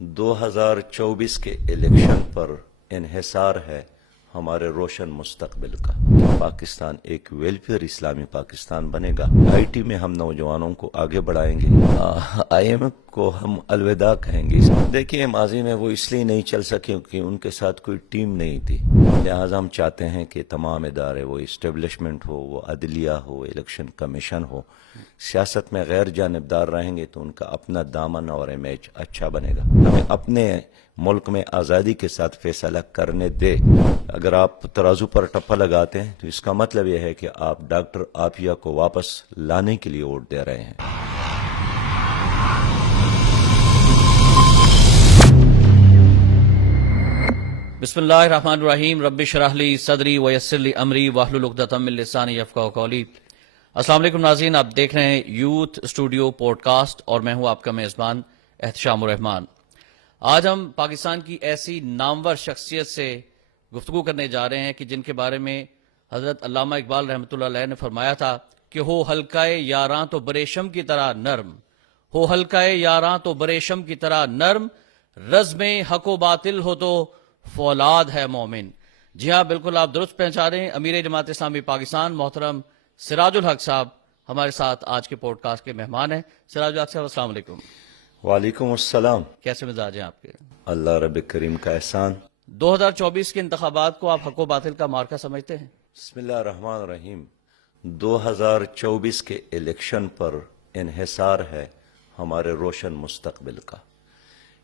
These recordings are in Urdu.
2024 کے الیکشن پر انحصار ہے ہمارے روشن مستقبل کا۔ پاکستان ایک ویلفیئر اسلامی پاکستان بنے گا۔ آئی ٹی میں ہم نوجوانوں کو آگے بڑھائیں گے، آئی ایم ایف کو ہم الوداع کہیں گے۔ دیکھیے ماضی میں وہ اس لیے نہیں چل سکے کہ ان کے ساتھ کوئی ٹیم نہیں تھی، لہٰذا ہم چاہتے ہیں کہ تمام ادارے، وہ اسٹیبلشمنٹ ہو، وہ عدلیہ ہو، الیکشن کمیشن ہو، سیاست میں غیر جانبدار رہیں گے تو ان کا اپنا دامن اور امیج اچھا بنے گا۔ ہمیں اپنے ملک میں آزادی کے ساتھ فیصلہ کرنے دے۔ اگر آپ ترازو پر ٹپا لگاتے ہیں تو اس کا مطلب یہ ہے کہ آپ ڈاکٹر عافیہ کو واپس لانے کے لیے ووٹ دے رہے ہیں۔ بسم اللہ الرحمن الرحیم، رب اشرح لی صدری ویسر لی امری واحلل عقدۃ من لسانی یفقہوا قولی۔ السلام علیکم ناظرین، آپ دیکھ رہے ہیں یوتھ اسٹوڈیو پوڈ کاسٹ اور میں ہوں آپ کا میزبان احتشام الرحمان۔ آج ہم پاکستان کی ایسی نامور شخصیت سے گفتگو کرنے جا رہے ہیں کہ جن کے بارے میں حضرت علامہ اقبال رحمۃ اللہ علیہ نے فرمایا تھا کہ ہو حلقۂ یاراں تو بریشم کی طرح نرم، ہو حلقۂ یاراں تو بریشم کی طرح نرم، رزم حق و باطل ہو تو فولاد ہے مومن۔ جی ہاں، بالکل آپ درست پہنچا رہے ہیں۔ امیر جماعت اسلامی پاکستان محترم سراج الحق صاحب ہمارے ساتھ آج کے پوڈ کاسٹ کے مہمان ہیں۔ سراج الحق صاحب السلام علیکم۔ وعلیکم السلام۔ کیسے مزاج ہیں آپ کے؟ اللہ رب کریم کا احسان۔ 2024 کے انتخابات کو آپ حق و باطل کا مارکا سمجھتے ہیں؟ بسم اللہ الرحمن الرحیم۔ 2024 کے الیکشن پر انحصار ہے ہمارے روشن مستقبل کا،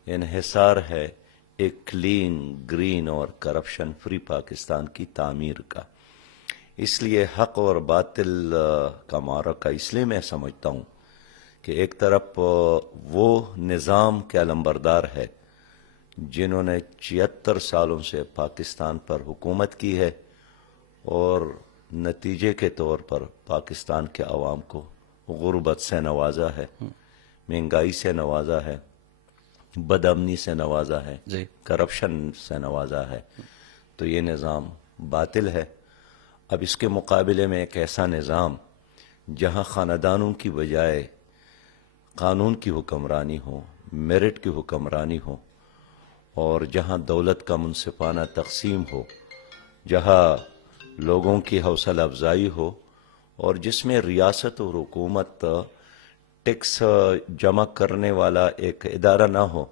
انحصار ہے ایک کلین، گرین اور کرپشن فری پاکستان کی تعمیر کا۔ اس لیے حق اور باطل کا معرکہ اس لیے میں سمجھتا ہوں کہ ایک طرف وہ نظام کے علمبردار ہے جنہوں نے 76 سالوں سے پاکستان پر حکومت کی ہے اور نتیجے کے طور پر پاکستان کے عوام کو غربت سے نوازا ہے، مہنگائی سے نوازا ہے، بد امنی سے نوازا ہے، جی، کرپشن سے نوازا ہے، تو یہ نظام باطل ہے۔ اب اس کے مقابلے میں ایک ایسا نظام جہاں خاندانوں کی بجائے قانون کی حکمرانی ہو، میرٹ کی حکمرانی ہو، اور جہاں دولت کا منصفانہ تقسیم ہو، جہاں لوگوں کی حوصلہ افزائی ہو، اور جس میں ریاست اور حکومت ٹیکس جمع کرنے والا ایک ادارہ نہ ہو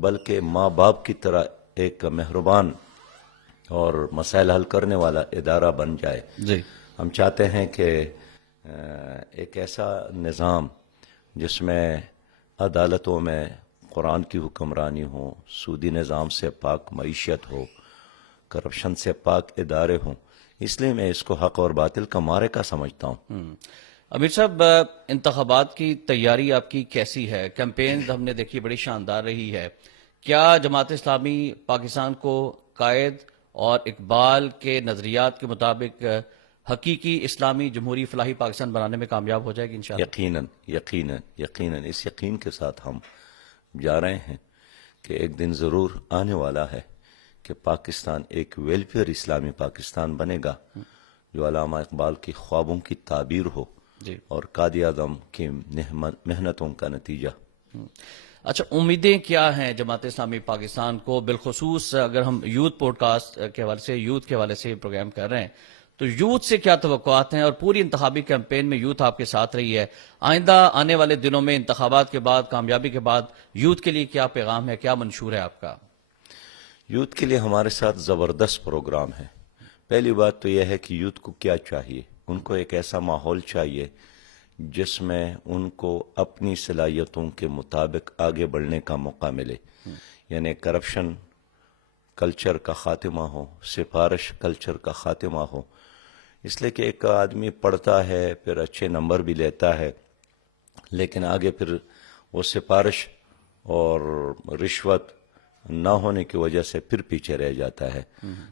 بلکہ ماں باپ کی طرح ایک مہربان اور مسائل حل کرنے والا ادارہ بن جائے۔ جی، ہم چاہتے ہیں کہ ایک ایسا نظام جس میں عدالتوں میں قرآن کی حکمرانی ہو، سودی نظام سے پاک معیشت ہو، کرپشن سے پاک ادارے ہوں۔ اس لیے میں اس کو حق اور باطل کا معرکہ سمجھتا ہوں۔ امیر صاحب، انتخابات کی تیاری آپ کی کیسی ہے؟ کیمپین ہم نے دیکھی بڑی شاندار رہی ہے۔ کیا جماعت اسلامی پاکستان کو قائد اور اقبال کے نظریات کے مطابق حقیقی اسلامی جمہوری فلاحی پاکستان بنانے میں کامیاب ہو جائے گی انشاءاللہ؟ یقیناً یقیناً یقیناً، اس یقین کے ساتھ ہم جا رہے ہیں کہ ایک دن ضرور آنے والا ہے کہ پاکستان ایک ویلفیئر اسلامی پاکستان بنے گا جو علامہ اقبال کی خوابوں کی تعبیر ہو جی، اور قائد اعظم کی محنتوں کا نتیجہ۔ اچھا، امیدیں کیا ہیں جماعت اسلامی پاکستان کو؟ بالخصوص اگر ہم یوتھ پوڈ کاسٹ کے حوالے سے، یوتھ کے حوالے سے یہ پروگرام کر رہے ہیں، تو یوتھ سے کیا توقعات ہیں؟ اور پوری انتخابی کیمپین میں یوتھ آپ کے ساتھ رہی ہے، آئندہ آنے والے دنوں میں انتخابات کے بعد، کامیابی کے بعد یوتھ کے لیے کیا پیغام ہے، کیا منشور ہے آپ کا؟ یوتھ کے لیے ہمارے ساتھ زبردست پروگرام ہے۔ پہلی بات تو یہ ہے کہ یوتھ کو کیا چاہیے، ان کو ایک ایسا ماحول چاہیے جس میں ان کو اپنی صلاحیتوں کے مطابق آگے بڑھنے کا موقع ملے، یعنی کرپشن کلچر کا خاتمہ ہو، سفارش کلچر کا خاتمہ ہو۔ اس لیے کہ ایک آدمی پڑھتا ہے، پھر اچھے نمبر بھی لیتا ہے، لیکن آگے پھر وہ سفارش اور رشوت نہ ہونے کی وجہ سے پھر پیچھے رہ جاتا ہے۔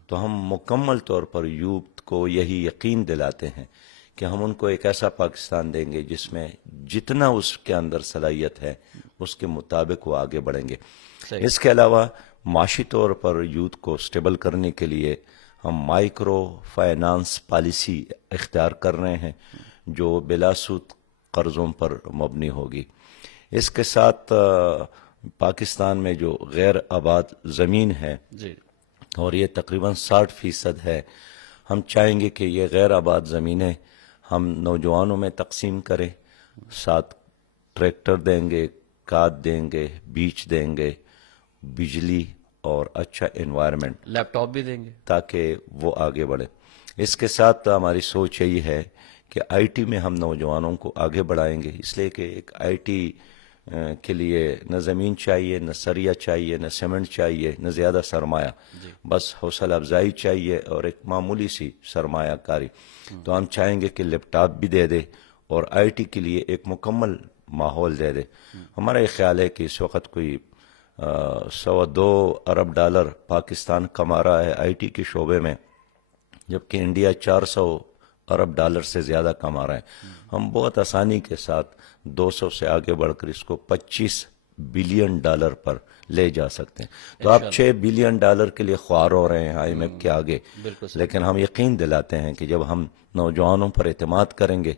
تو ہم مکمل طور پر یوتھ کو یہی یقین دلاتے ہیں کہ ہم ان کو ایک ایسا پاکستان دیں گے جس میں جتنا اس کے اندر صلاحیت ہے اس کے مطابق وہ آگے بڑھیں گے۔ صحیح۔ اس کے علاوہ معاشی طور پر یوتھ کو سٹیبل کرنے کے لیے ہم مائکرو فائنانس پالیسی اختیار کر رہے ہیں جو بلا سود قرضوں پر مبنی ہوگی۔ اس کے ساتھ پاکستان میں جو غیر آباد زمین ہے جی اور یہ تقریباً 60% ہے، ہم چاہیں گے کہ یہ غیر آباد زمینیں ہم نوجوانوں میں تقسیم کریں، ساتھ ٹریکٹر دیں گے، کھاد دیں گے، بیج دیں گے، بجلی اور اچھا انوائرمنٹ، لیپ ٹاپ بھی دیں گے. تاکہ وہ آگے بڑھے. اس کے ساتھ ہماری سوچ یہی ہے کہ آئی ٹی میں ہم نوجوانوں کو آگے بڑھائیں گے، اس لیے کہ ایک آئی ٹی کے لیے نہ زمین چاہیے، نہ سریا چاہیے، نہ سیمنٹ چاہیے، نہ زیادہ سرمایہ، بس حوصلہ افزائی چاہیے اور ایک معمولی سی سرمایہ کاری. تو ہم چاہیں گے کہ لیپ ٹاپ بھی دے دے اور آئی ٹی کے لیے ایک مکمل ماحول دے دے. ہمارا یہ خیال ہے کہ اس وقت کوئی $102 ارب پاکستان کما رہا ہے آئی ٹی کے شعبے میں، جبکہ انڈیا $400 ارب سے زیادہ کما رہا ہے. ہم بہت آسانی کے ساتھ 200 سے آگے بڑھ کر اس کو $25 بلین پر لے جا سکتے ہیں. تو آپ $6 بلین کے لیے خوار ہو رہے ہیں آئی ایم ایف کے آگے، لیکن ہم یقین دلاتے ہیں کہ جب ہم نوجوانوں پر اعتماد کریں گے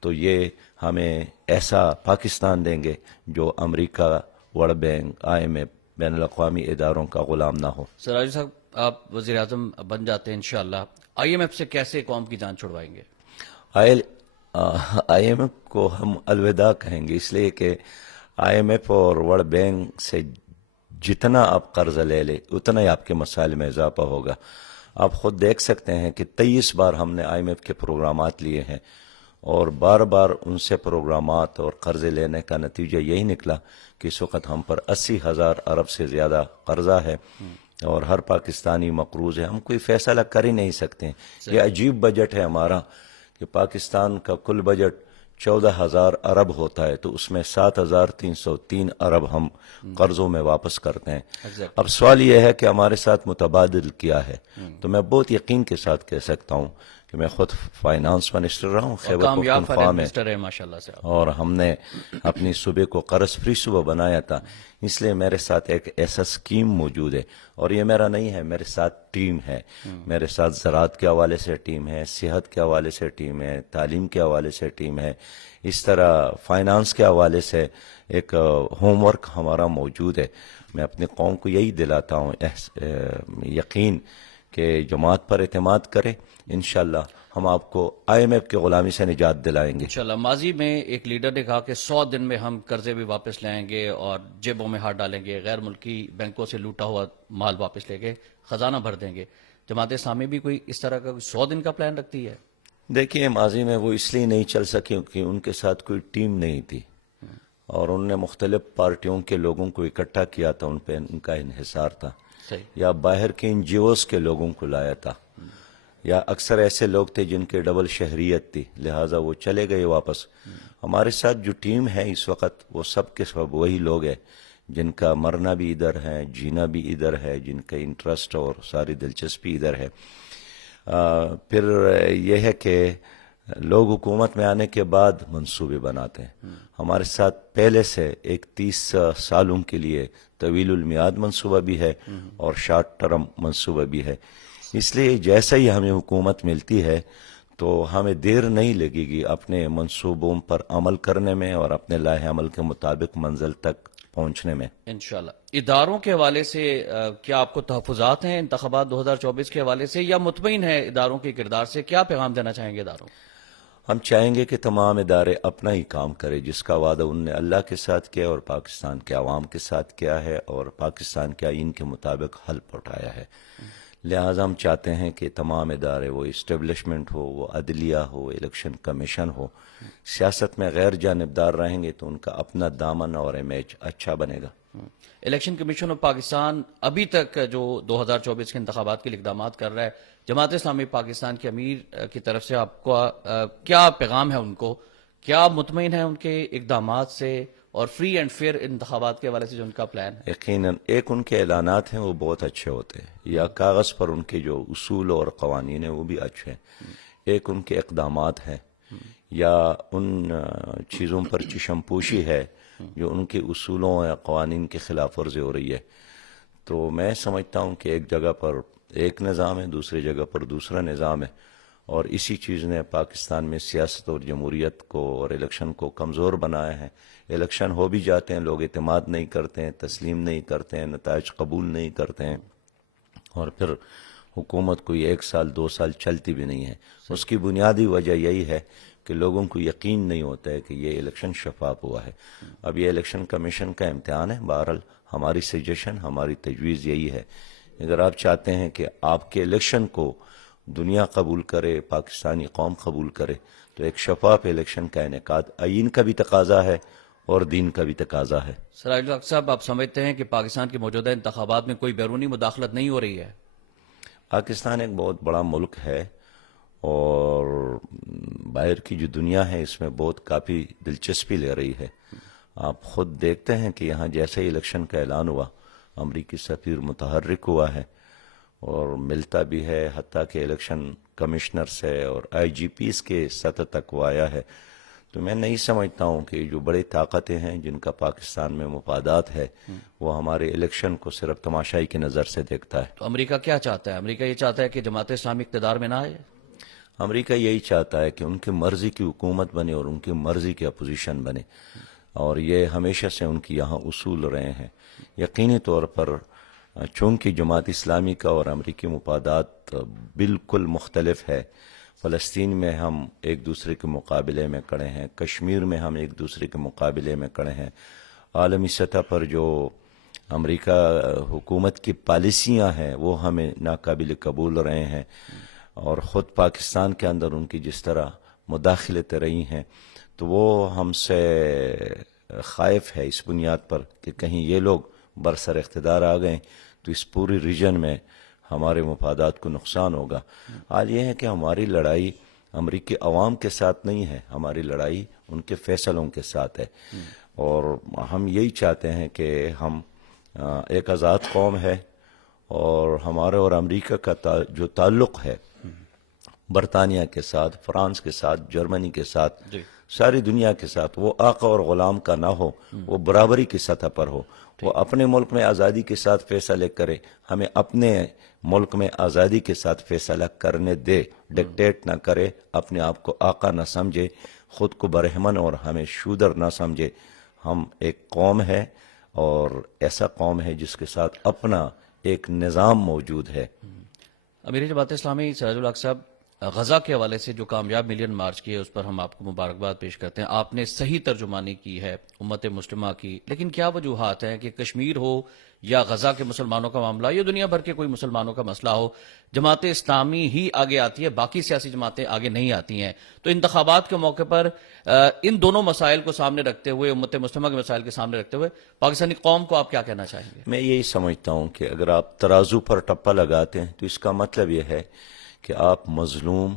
تو یہ ہمیں ایسا پاکستان دیں گے جو امریکہ، world bank, I M F, بین الاقوامی اداروں کا غلام نہ ہو. سر راجو صاحب، آپ وزیر اعظم بن جاتے ہیں انشاءاللہ، آئی ایم ایف سے کیسے قوم کی جان چھڑوائیں گے؟ آئی ایم ایف کو ہم الوداع کہیں گے، اس لیے کہ آئی ایم ایف اور ورلڈ بینک سے جتنا آپ قرض لے لے اتنا ہی آپ کے مسائل میں اضافہ ہوگا. آپ خود دیکھ سکتے ہیں کہ 23 بار ہم نے آئی ایم ایف کے پروگرامات لیے ہیں اور بار بار ان سے پروگرامات اور قرضے لینے کا نتیجہ یہی نکلا کہ اس وقت ہم پر 80,000 ارب سے زیادہ قرضہ ہے اور ہر پاکستانی مقروض ہے. ہم کوئی فیصلہ کر ہی نہیں سکتے. یہ عجیب بجٹ ہے ہمارا کہ پاکستان کا کل بجٹ 14,000 ارب ہوتا ہے تو اس میں 7,303 ارب ہم قرضوں میں واپس کرتے ہیں. اب سوال یہ ہے کہ ہمارے ساتھ متبادل کیا ہے. تو میں بہت یقین کے ساتھ کہہ سکتا ہوں کہ میں خود فائنانس منسٹر رہا ہوں خیبر کامیاب پختونخوا فائنانس میں، منسٹر ہے ماشاءاللہ سے آپ. اور ہم نے اپنی صوبے کو قرض فری صوبہ بنایا تھا. اس لیے میرے ساتھ ایک ایسا اسکیم موجود ہے اور یہ میرا نہیں ہے، میرے ساتھ ٹیم ہے. میرے ساتھ زراعت کے حوالے سے ٹیم ہے، صحت کے حوالے سے ٹیم ہے، تعلیم کے حوالے سے ٹیم ہے، اس طرح فائنانس کے حوالے سے ایک ہوم ورک ہمارا موجود ہے. میں اپنی قوم کو یہی دلاتا ہوں یقین کہ جماعت پر اعتماد کرے، انشاءاللہ ہم آپ کو آئی ایم ایف کی غلامی سے نجات دلائیں گے. انشاءاللہ. ماضی میں ایک لیڈر نے کہا کہ 100 دن میں ہم قرضے بھی واپس لائیں گے اور جیبوں میں ہاتھ ڈالیں گے، غیر ملکی بینکوں سے لوٹا ہوا مال واپس لے کے خزانہ بھر دیں گے. جماعت اسلامی بھی کوئی اس طرح کا 100 دن کا پلان رکھتی ہے؟ دیکھیے، ماضی میں وہ اس لیے نہیں چل سکی کہ ان کے ساتھ کوئی ٹیم نہیں تھی اور انہوں نے مختلف پارٹیوں کے لوگوں کو اکٹھا کیا تھا، ان پہ ان کا انحصار تھا، صحیح. یا باہر کے این جی اوز کے لوگوں کو لایا تھا، یا اکثر ایسے لوگ تھے جن کے ڈبل شہریت تھی، لہٰذا وہ چلے گئے واپس. ہمارے ساتھ جو ٹیم ہے اس وقت وہ سب کے سب وہی لوگ ہیں جن کا مرنا بھی ادھر ہے، جینا بھی ادھر ہے، جن کا انٹرسٹ اور ساری دلچسپی ادھر ہے. پھر یہ ہے کہ لوگ حکومت میں آنے کے بعد منصوبے بناتے ہیں. ہمارے ساتھ پہلے سے ایک 30 سالوں کے لیے طویل المیعاد منصوبہ بھی ہے اور شارٹ ٹرم منصوبہ بھی ہے. اس لیے جیسا ہی ہمیں حکومت ملتی ہے تو ہمیں دیر نہیں لگے گی اپنے منصوبوں پر عمل کرنے میں اور اپنے لائحہ عمل کے مطابق منزل تک پہنچنے میں. انشاءاللہ. اداروں کے حوالے سے کیا آپ کو تحفظات ہیں انتخابات 2024 کے حوالے سے، یا مطمئن ہے اداروں کے کردار سے؟ کیا پیغام دینا چاہیں گے اداروں؟ ہم چاہیں گے کہ تمام ادارے اپنا ہی کام کرے جس کا وعدہ انہوں نے اللہ کے ساتھ کیا اور پاکستان کے عوام کے ساتھ کیا ہے اور پاکستان کے آئین کے مطابق حل اٹھایا ہے. لہٰذا ہم چاہتے ہیں کہ تمام ادارے، وہ اسٹیبلشمنٹ ہو، وہ عدلیہ ہو، الیکشن کمیشن ہو، سیاست میں غیر جانبدار رہیں گے تو ان کا اپنا دامن اور امیج اچھا بنے گا. الیکشن کمیشن آف پاکستان ابھی تک جو 2024 کے انتخابات کے لیے اقدامات کر رہا ہے، جماعت اسلامی پاکستان کے امیر کی طرف سے آپ کو کیا پیغام ہے؟ ان کو کیا مطمئن ہے ان کے اقدامات سے اور فری اینڈ فیئر انتخابات کے حوالے سے جو ان کا پلان ہے؟ یقیناً ایک ان کے اعلانات ہیں وہ بہت اچھے ہوتے ہیں، یا کاغذ پر ان کے جو اصول اور قوانین ہیں وہ بھی اچھے ہیں. ایک ان کے اقدامات ہیں یا ان چیزوں پر چشم پوشی ہے جو ان کے اصولوں یا قوانین کے خلاف ورزی ہو رہی ہے. تو میں سمجھتا ہوں کہ ایک جگہ پر ایک نظام ہے، دوسری جگہ پر دوسرا نظام ہے اور اسی چیز نے پاکستان میں سیاست اور جمہوریت کو اور الیکشن کو کمزور بنایا ہے. الیکشن ہو بھی جاتے ہیں، لوگ اعتماد نہیں کرتے ہیں، تسلیم نہیں کرتے ہیں، نتائج قبول نہیں کرتے ہیں، اور پھر حکومت کوئی 1 سال 2 سال چلتی بھی نہیں ہے. اس کی بنیادی وجہ یہی ہے کہ لوگوں کو یقین نہیں ہوتا ہے کہ یہ الیکشن شفاف ہوا ہے. اب یہ الیکشن کمیشن کا امتحان ہے. بہرحال ہماری سجیشن، ہماری تجویز یہی ہے، اگر آپ چاہتے ہیں کہ آپ کے الیکشن کو دنیا قبول کرے، پاکستانی قوم قبول کرے، تو ایک شفاف الیکشن کا انعقاد آئین کا بھی تقاضا ہے اور دین کا بھی تقاضا ہے. سراج الحق صاحب، آپ سمجھتے ہیں کہ پاکستان کے موجودہ انتخابات میں کوئی بیرونی مداخلت نہیں ہو رہی ہے؟ پاکستان ایک بہت بڑا ملک ہے اور باہر کی جو دنیا ہے اس میں بہت کافی دلچسپی لے رہی ہے. آپ خود دیکھتے ہیں کہ یہاں جیسے ہی الیکشن کا اعلان ہوا، امریکی سفیر متحرک ہوا ہے اور ملتا بھی ہے، حتیٰ کہ الیکشن کمشنر سے اور آئی جی پیز کے سطح تک وہ آیا ہے. تو میں نہیں سمجھتا ہوں کہ جو بڑی طاقتیں ہیں جن کا پاکستان میں مفادات ہے وہ ہمارے الیکشن کو صرف تماشائی کی نظر سے دیکھتا ہے. تو امریکہ کیا چاہتا ہے؟ امریکہ یہ چاہتا ہے کہ جماعت اسلامی اقتدار میں نہ آئے؟ امریکہ یہی چاہتا ہے کہ ان کی مرضی کی حکومت بنے اور ان کی مرضی کی اپوزیشن بنے، اور یہ ہمیشہ سے ان کی یہاں اصول رہے ہیں. یقینی طور پر چونکہ جماعت اسلامی کا اور امریکی مفادات بالکل مختلف ہے، فلسطین میں ہم ایک دوسرے کے مقابلے میں کھڑے ہیں، کشمیر میں ہم ایک دوسرے کے مقابلے میں کھڑے ہیں، عالمی سطح پر جو امریکہ حکومت کی پالیسیاں ہیں وہ ہمیں ناقابل قبول رہے ہیں، اور خود پاکستان کے اندر ان کی جس طرح مداخلتیں رہی ہیں، تو وہ ہم سے خائف ہے اس بنیاد پر کہ کہیں یہ لوگ برسر اقتدار آ گئیں تو اس پوری ریجن میں ہمارے مفادات کو نقصان ہوگا. حال یہ ہے کہ ہماری لڑائی امریکی عوام کے ساتھ نہیں ہے، ہماری لڑائی ان کے فیصلوں کے ساتھ ہے، اور ہم یہی چاہتے ہیں کہ ہم ایک آزاد قوم ہے، اور ہمارے اور امریکہ کا جو تعلق ہے برطانیہ کے ساتھ، فرانس کے ساتھ، جرمنی کے ساتھ، ساری دنیا کے ساتھ، وہ آقا اور غلام کا نہ ہو، وہ برابری کی سطح پر ہو. وہ اپنے ملک میں آزادی کے ساتھ فیصلے کرے، ہمیں اپنے ملک میں آزادی کے ساتھ فیصلہ کرنے دے، ڈکٹیٹ نہ کرے، اپنے آپ کو آقا نہ سمجھے، خود کو برہمن اور ہمیں شودر نہ سمجھے. ہم ایک قوم ہے اور ایسا قوم ہے جس کے ساتھ اپنا ایک نظام موجود ہے. امیر جماعت اسلامی سراج الحق صاحب، غزہ کے حوالے سے جو کامیاب ملین مارچ کی ہے اس پر ہم آپ کو مبارکباد پیش کرتے ہیں. آپ نے صحیح ترجمانی کی ہے امت مسلمہ کی، لیکن کیا وجوہات ہیں کہ کشمیر ہو یا غزہ کے مسلمانوں کا معاملہ یا دنیا بھر کے کوئی مسلمانوں کا مسئلہ ہو، جماعت اسلامی ہی آگے آتی ہے، باقی سیاسی جماعتیں آگے نہیں آتی ہیں؟ تو انتخابات کے موقع پر ان دونوں مسائل کو سامنے رکھتے ہوئے، امت مسلمہ کے مسائل کے سامنے رکھتے ہوئے پاکستانی قوم کو آپ کیا کہنا چاہیں گے؟ میں یہی سمجھتا ہوں کہ اگر آپ ترازو پر ٹپا لگاتے ہیں تو اس کا مطلب یہ ہے کہ آپ مظلوم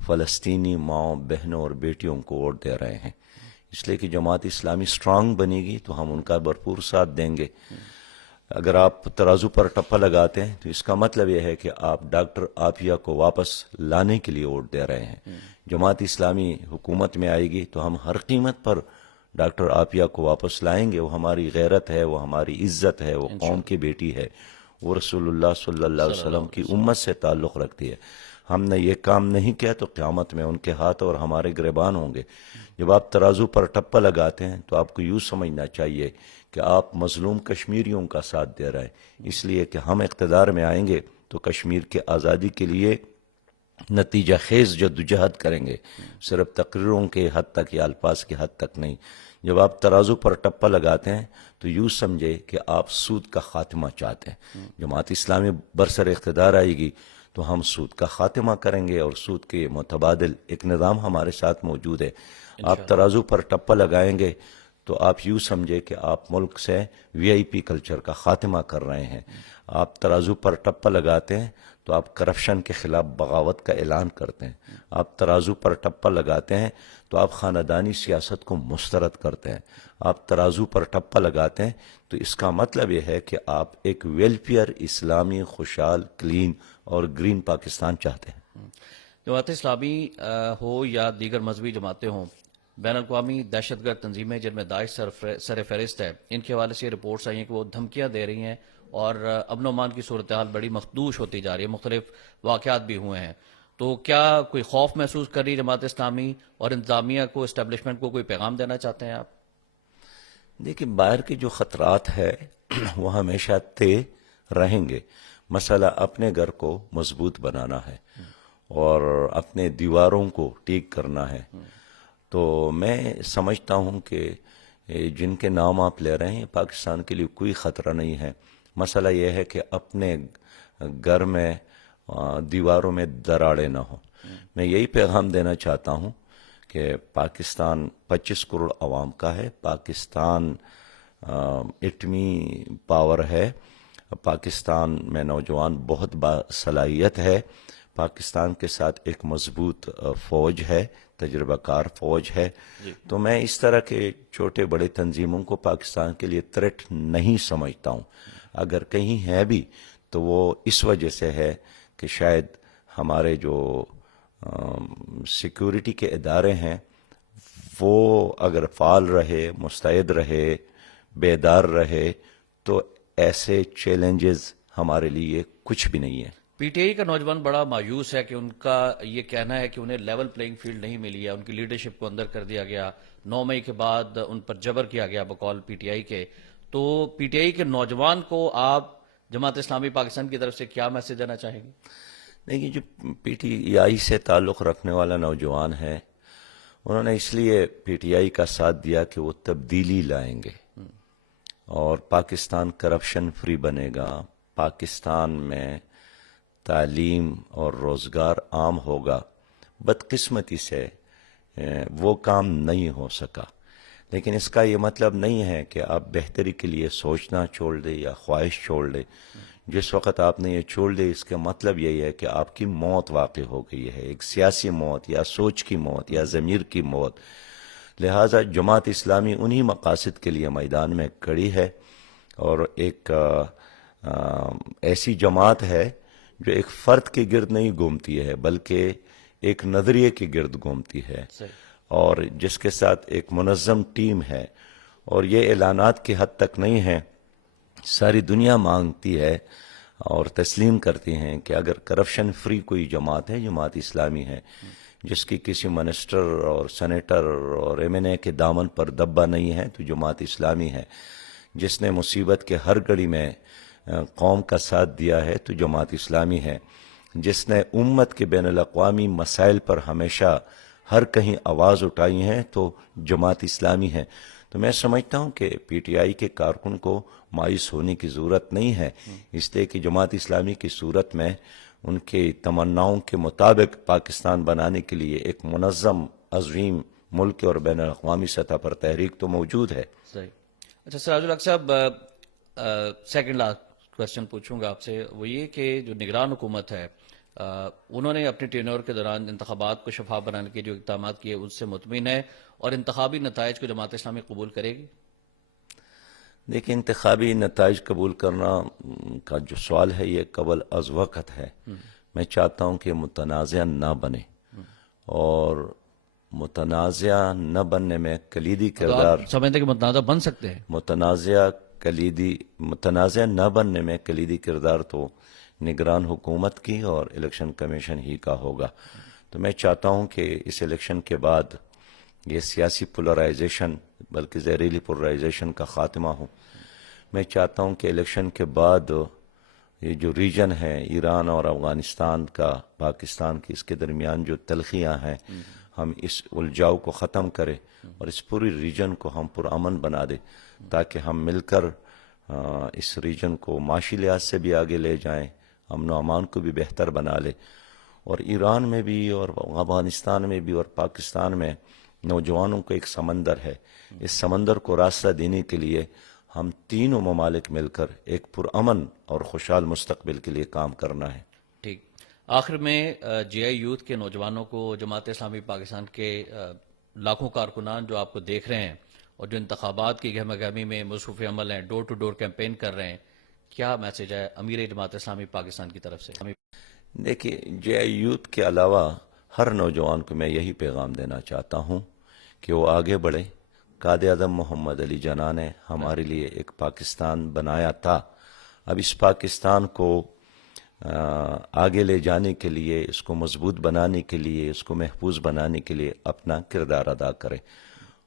فلسطینی ماؤں، بہنوں اور بیٹیوں کو ووٹ دے رہے ہیں. اس لیے کہ جماعت اسلامی سٹرانگ بنے گی تو ہم ان کا بھرپور ساتھ دیں گے. اگر آپ ترازو پر ٹپا لگاتے ہیں تو اس کا مطلب یہ ہے کہ آپ ڈاکٹر عافیہ کو واپس لانے کے لیے ووٹ دے رہے ہیں. جماعت اسلامی حکومت میں آئے گی تو ہم ہر قیمت پر ڈاکٹر عافیہ کو واپس لائیں گے. وہ ہماری غیرت ہے، وہ ہماری عزت ہے، وہ قوم کی بیٹی ہے، وہ رسول اللہ صلی اللہ علیہ وسلم کی امت سے تعلق رکھتی ہے. ہم نے یہ کام نہیں کیا تو قیامت میں ان کے ہاتھ اور ہمارے گریبان ہوں گے. جب آپ ترازو پر ٹپا لگاتے ہیں تو آپ کو یوں سمجھنا چاہیے کہ آپ مظلوم کشمیریوں کا ساتھ دے رہے ہیں، اس لیے کہ ہم اقتدار میں آئیں گے تو کشمیر کی آزادی کے لیے نتیجہ خیز جدوجہد کریں گے، صرف تقریروں کے حد تک یا الفاظ کے حد تک نہیں. جب آپ ترازو پر ٹپا لگاتے ہیں تو یوں سمجھے کہ آپ سود کا خاتمہ چاہتے ہیں. جماعت اسلامی برسر اقتدار آئے گی تو ہم سود کا خاتمہ کریں گے، اور سود کے متبادل ایک نظام ہمارے ساتھ موجود ہے. آپ ترازو پر ٹپا لگائیں گے تو آپ یوں سمجھے کہ آپ ملک سے وی آئی پی کلچر کا خاتمہ کر رہے ہیں. آپ ترازو پر ٹپا لگاتے ہیں تو آپ کرپشن کے خلاف بغاوت کا اعلان کرتے ہیں. آپ ترازو پر ٹپا لگاتے ہیں تو آپ خاندانی سیاست کو مسترد کرتے ہیں. آپ ترازو پر ٹپا لگاتے ہیں تو اس کا مطلب یہ ہے کہ آپ ایک ویلفیئر اسلامی خوشحال کلین اور گرین پاکستان چاہتے ہیں. جماعت اسلامی ہو یا دیگر مذہبی جماعتیں ہوں، بین الاقوامی دہشت گرد تنظیمیں جن میں داعش سر فہرست ہے، ان کے حوالے سے یہ رپورٹس آئی ہیں کہ وہ دھمکیاں دے رہی ہیں اور امن و امان کی صورتحال بڑی مخدوش ہوتی جا رہی ہے. مختلف واقعات بھی ہوئے ہیں. تو کیا کوئی خوف محسوس کر رہی جماعت اسلامی اور انتظامیہ کو، اسٹیبلشمنٹ کو کوئی پیغام دینا چاہتے ہیں آپ؟ دیکھیے باہر کے جو خطرات ہے وہ ہمیشہ تھے، رہیں گے. مسئلہ اپنے گھر کو مضبوط بنانا ہے اور اپنے دیواروں کو ٹھیک کرنا ہے. تو میں سمجھتا ہوں کہ جن کے نام آپ لے رہے ہیں پاکستان کے لیے کوئی خطرہ نہیں ہے. مسئلہ یہ ہے کہ اپنے گھر میں دیواروں میں دراڑیں نہ ہوں. میں یہی پیغام دینا چاہتا ہوں کہ پاکستان 25 کروڑ عوام کا ہے. پاکستان ایٹمی پاور ہے. پاکستان میں نوجوان بہت باصلاحیت ہے. پاکستان کے ساتھ ایک مضبوط فوج ہے، تجربہ کار فوج ہے. تو میں اس طرح کے چھوٹے بڑے تنظیموں کو پاکستان کے لیے تھریٹ نہیں سمجھتا ہوں. اگر کہیں ہے بھی تو وہ اس وجہ سے ہے کہ شاید ہمارے جو سیکیورٹی کے ادارے ہیں وہ اگر فعال رہے، مستعد رہے، بیدار رہے تو ایسے چیلنجز ہمارے لیے کچھ بھی نہیں ہے. پی ٹی آئی کا نوجوان بڑا مایوس ہے کہ ان کا یہ کہنا ہے کہ انہیں لیول پلینگ فیلڈ نہیں ملی ہے، ان کی لیڈرشپ کو اندر کر دیا گیا، 9 مئی کے بعد ان پر جبر کیا گیا بقول پی ٹی آئی کے. تو پی ٹی آئی کے نوجوان کو آپ جماعت اسلامی پاکستان کی طرف سے کیا میسج دینا چاہیں گے؟ دیکھیے جو پی ٹی آئی سے تعلق رکھنے والا نوجوان ہے انہوں نے اس لیے پی ٹی آئی کا ساتھ دیا کہ وہ تبدیلی لائیں گے اور پاکستان کرپشن فری بنے گا، پاکستان میں تعلیم اور روزگار عام ہوگا. بدقسمتی سے وہ کام نہیں ہو سکا. لیکن اس کا یہ مطلب نہیں ہے کہ آپ بہتری کے لیے سوچنا چھوڑ دیں یا خواہش چھوڑ دیں. جس وقت آپ نے یہ چھوڑ دے اس کا مطلب یہی ہے کہ آپ کی موت واقع ہو گئی ہے، ایک سیاسی موت یا سوچ کی موت یا ضمیر کی موت. لہٰذا جماعت اسلامی انہی مقاصد کے لیے میدان میں کھڑی ہے اور ایک ایسی جماعت ہے جو ایک فرد کے گرد نہیں گھومتی ہے بلکہ ایک نظریے کے گرد گھومتی ہے اور جس کے ساتھ ایک منظم ٹیم ہے. اور یہ اعلانات کی حد تک نہیں ہے، ساری دنیا مانگتی ہے اور تسلیم کرتی ہیں کہ اگر کرپشن فری کوئی جماعت ہے جماعت اسلامی ہے، جس کی کسی منسٹر اور سینیٹر اور ایم این اے کے دامن پر دبا نہیں ہے تو جماعت اسلامی ہے. جس نے مصیبت کے ہر گھڑی میں قوم کا ساتھ دیا ہے تو جماعت اسلامی ہے. جس نے امت کے بین الاقوامی مسائل پر ہمیشہ ہر کہیں آواز اٹھائی ہے تو جماعت اسلامی ہے. تو میں سمجھتا ہوں کہ پی ٹی آئی کے کارکن کو مایوس ہونے کی ضرورت نہیں ہے، اس لیے کہ جماعت اسلامی کی صورت میں ان کے تمناؤں کے مطابق پاکستان بنانے کے لیے ایک منظم عظیم ملک اور بین الاقوامی سطح پر تحریک تو موجود ہے. صحیح. اچھا سراج الحق صاحب، سیکنڈ لاسٹ کوشچن پوچھوں گا آپ سے، وہ یہ کہ جو نگران حکومت ہے انہوں نے اپنے ٹینور کے دوران انتخابات کو شفاف بنانے کے جو اقدامات کیے ان سے مطمئن ہے اور انتخابی نتائج کو جماعت اسلامی قبول کرے گی؟ دیکھیں انتخابی نتائج قبول کرنا کا جو سوال ہے یہ قبل از وقت ہے. میں چاہتا ہوں کہ متنازع نہ بنے اور متنازع نہ بننے میں کلیدی کردار سمجھتے کہ متنازع بن سکتے ہیں؟ متنازع نہ بننے میں کلیدی کردار تو نگران حکومت کی اور الیکشن کمیشن ہی کا ہوگا. تو میں چاہتا ہوں کہ اس الیکشن کے بعد یہ سیاسی پولرائزیشن بلکہ زہریلی پولرائزیشن کا خاتمہ ہو. میں چاہتا ہوں کہ الیکشن کے بعد یہ جو ریجن ہے ایران اور افغانستان کا، پاکستان کی، اس کے درمیان جو تلخیاں ہیں ہم اس الجھاؤ کو ختم کریں اور اس پوری ریجن کو ہم پرامن بنا دیں تاکہ ہم مل کر اس ریجن کو معاشی لحاظ سے بھی آگے لے جائیں، امن و امان کو بھی بہتر بنا لیں. اور ایران میں بھی اور افغانستان میں بھی اور پاکستان میں نوجوانوں کو ایک سمندر ہے، اس سمندر کو راستہ دینے کے لیے ہم تینوں ممالک مل کر ایک پرامن اور خوشحال مستقبل کے لیے کام کرنا ہے. ٹھیک. آخر میں جے آئی یوتھ کے نوجوانوں کو، جماعت اسلامی پاکستان کے لاکھوں کارکنان جو آپ کو دیکھ رہے ہیں اور جو انتخابات کی گہمہ گہمی میں مصروف عمل ہیں، ڈور ٹو ڈور کیمپین کر رہے ہیں، کیا میسج ہے امیر جماعت اسلامی پاکستان کی طرف سے؟ دیکھیے جے آئی یوتھ کے علاوہ ہر نوجوان کو میں یہی پیغام دینا چاہتا ہوں کہ وہ آگے بڑھے. قائد اعظم محمد علی جناح نے ہمارے لیے ایک پاکستان بنایا تھا. اب اس پاکستان کو آگے لے جانے کے لیے، اس کو مضبوط بنانے کے لیے، اس کو محفوظ بنانے کے لیے اپنا کردار ادا کرے.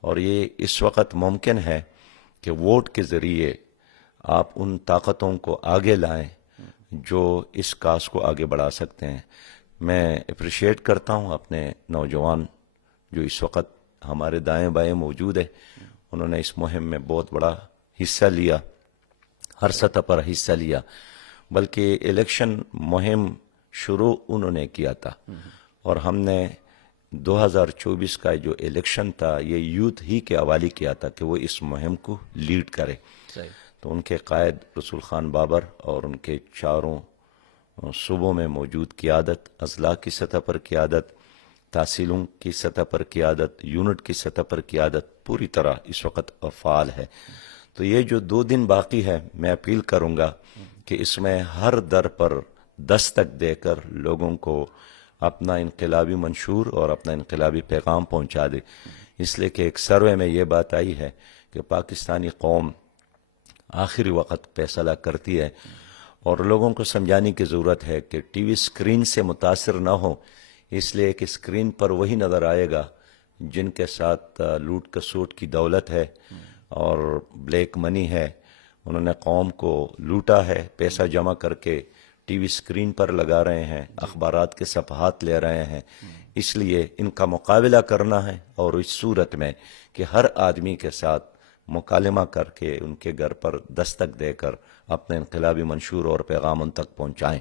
اور یہ اس وقت ممکن ہے کہ ووٹ کے ذریعے آپ ان طاقتوں کو آگے لائیں جو اس کاز کو آگے بڑھا سکتے ہیں. میں اپریشیٹ کرتا ہوں اپنے نوجوان جو اس وقت ہمارے دائیں بائیں موجود ہے. انہوں نے اس مہم میں بہت بڑا حصہ لیا، ہر سطح پر حصہ لیا، بلکہ الیکشن مہم شروع انہوں نے کیا تھا. اور ہم نے 2024 کا جو الیکشن تھا یہ یوتھ ہی کے حوالے کیا تھا کہ وہ اس مہم کو لیڈ کرے. صحیح. تو ان کے قائد رسول خان بابر اور ان کے چاروں صوبوں میں موجود قیادت، اضلاع کی سطح پر قیادت، تحصیلوں کی سطح پر قیادت، یونٹ کی سطح پر قیادت پوری طرح اس وقت فعال ہے. تو یہ جو 2 دن باقی ہے، میں اپیل کروں گا کہ اس میں ہر در پر دستک دے کر لوگوں کو اپنا انقلابی منشور اور اپنا انقلابی پیغام پہنچا دے. اس لیے کہ ایک سروے میں یہ بات آئی ہے کہ پاکستانی قوم آخری وقت فیصلہ کرتی ہے، اور لوگوں کو سمجھانے کی ضرورت ہے کہ ٹی وی اسکرین سے متاثر نہ ہو. اس لیے کہ اسکرین پر وہی نظر آئے گا جن کے ساتھ لوٹ کسوٹ کی دولت ہے اور بلیک منی ہے. انہوں نے قوم کو لوٹا ہے، پیسہ جمع کر کے ٹی وی اسکرین پر لگا رہے ہیں، اخبارات کے صفحات لے رہے ہیں. اس لیے ان کا مقابلہ کرنا ہے، اور اس صورت میں کہ ہر آدمی کے ساتھ مکالمہ کر کے ان کے گھر پر دستک دے کر اپنے انقلابی منشور اور پیغام ان تک پہنچائیں.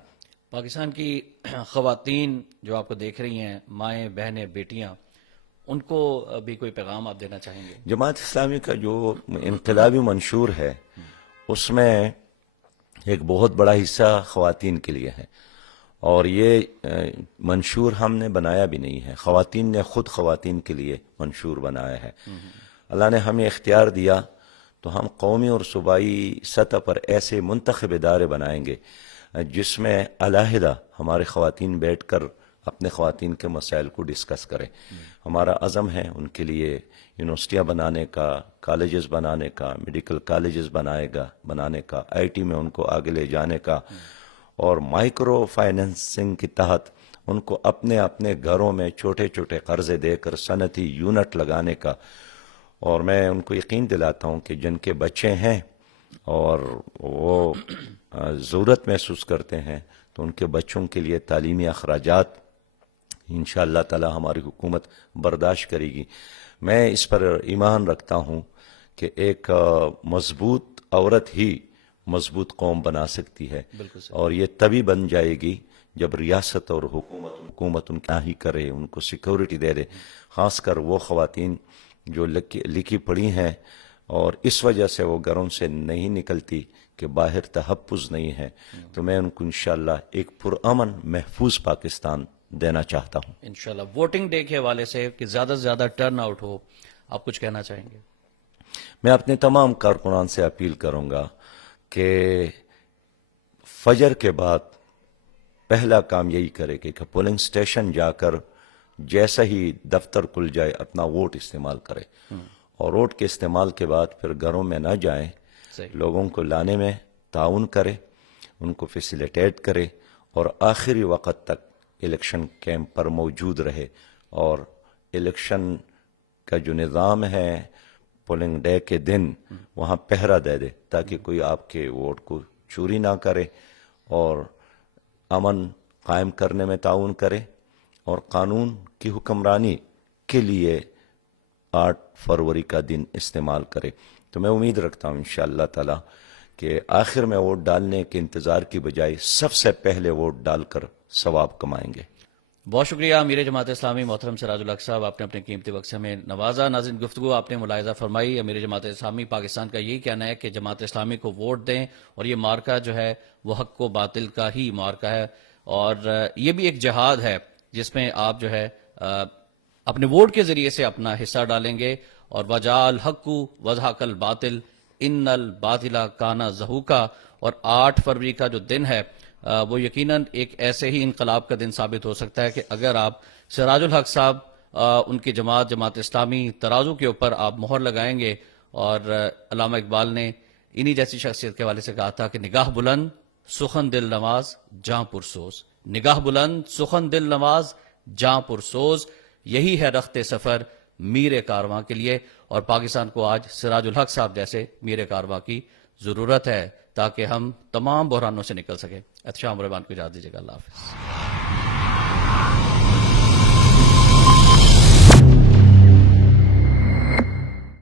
پاکستان کی خواتین جو آپ کو دیکھ رہی ہیں، مائیں، بہنیں، بیٹیاں، ان کو بھی کوئی پیغام آپ دینا چاہیں گے؟ جماعت اسلامی کا جو انقلابی منشور ہے اس میں ایک بہت بڑا حصہ خواتین کے لیے ہے، اور یہ منشور ہم نے بنایا بھی نہیں ہے، خواتین نے خود خواتین کے لیے منشور بنایا ہے. اللہ نے ہمیں اختیار دیا تو ہم قومی اور صوبائی سطح پر ایسے منتخب ادارے بنائیں گے جس میں علیحدہ ہمارے خواتین بیٹھ کر اپنے خواتین کے مسائل کو ڈسکس کریں. ہمارا عزم ہے ان کے لیے یونیورسٹیاں بنانے کا، کالجز بنانے کا، میڈیکل کالجز بنانے کا، آئی ٹی میں ان کو آگے لے جانے کا، اور مائکرو فائنینسنگ کے تحت ان کو اپنے اپنے گھروں میں چھوٹے چھوٹے قرضے دے کر صنعتی یونٹ لگانے کا. اور میں ان کو یقین دلاتا ہوں کہ جن کے بچے ہیں اور وہ ضرورت محسوس کرتے ہیں تو ان کے بچوں کے لیے تعلیمی اخراجات انشاءاللہ تعالی ہماری حکومت برداشت کرے گی. میں اس پر ایمان رکھتا ہوں کہ ایک مضبوط عورت ہی مضبوط قوم بنا سکتی ہے، اور یہ تبھی بن جائے گی جب ریاست اور حکومت ان کا ہی کرے، ان کو سیکورٹی دے دے. خاص کر وہ خواتین جو لکھی پڑھی ہیں اور اس وجہ سے وہ گھروں سے نہیں نکلتی کہ باہر تحفظ نہیں ہے، تو میں ان کو انشاءاللہ ایک پرامن محفوظ پاکستان دینا چاہتا ہوں. انشاءاللہ. ووٹنگ ڈے کے حوالے سے کہ زیادہ سے زیادہ ٹرن آؤٹ ہو، آپ کچھ کہنا چاہیں گے؟ میں اپنے تمام کارکنان سے اپیل کروں گا کہ فجر کے بعد پہلا کام یہی کرے کہ پولنگ سٹیشن جا کر جیسا ہی دفتر کھل جائے اپنا ووٹ استعمال کرے، اور ووٹ کے استعمال کے بعد پھر گھروں میں نہ جائیں، لوگوں کو لانے میں تعاون کرے، ان کو فیسیلیٹیٹ کرے، اور آخری وقت تک الیکشن کیمپ پر موجود رہے، اور الیکشن کا جو نظام ہے پولنگ ڈے کے دن وہاں پہرا دے دے تاکہ کوئی آپ کے ووٹ کو چوری نہ کرے، اور امن قائم کرنے میں تعاون کرے، اور قانون کی حکمرانی کے لیے 8 فروری کا دن استعمال کرے. تو میں امید رکھتا ہوں انشاءاللہ تعالی کہ آخر میں ووٹ ڈالنے کے انتظار کی بجائے سب سے پہلے ووٹ ڈال کر ثواب کمائیں گے. بہت شکریہ امیر جماعت اسلامی محترم سراج الحق صاحب، آپ نے اپنے قیمتی وقت سے ہمیں نوازا. ناظرین، گفتگو آپ نے ملاحظہ فرمائی. امیر جماعت اسلامی پاکستان کا یہی کہنا ہے کہ جماعت اسلامی کو ووٹ دیں، اور یہ مارکا جو ہے وہ حق و باطل کا ہی مارکا ہے، اور یہ بھی ایک جہاد ہے جس میں آپ جو ہے اپنے ووٹ کے ذریعے سے اپنا حصہ ڈالیں گے. اور وجال حق وضحق الباطل ان الباطل کانا زہوکا. اور 8 فروری کا جو دن ہے وہ یقیناً ایک ایسے ہی انقلاب کا دن ثابت ہو سکتا ہے کہ اگر آپ سراج الحق صاحب ان کی جماعت اسلامی ترازو کے اوپر آپ مہر لگائیں گے. اور علامہ اقبال نے انہی جیسی شخصیت کے حوالے سے کہا تھا کہ نگاہ بلند سخن دل نواز جاں پرسوز، نگاہ بلند سخن دل نواز جاں پرسوز، یہی ہے رخت سفر میر کارواں کے لیے، اور پاکستان کو آج سراج الحق صاحب جیسے میر کارواں کی ضرورت ہے تاکہ ہم تمام بحرانوں سے نکل سکیں۔ احتشام رحمان کو اجازت دیجیے گا، اللہ حافظ۔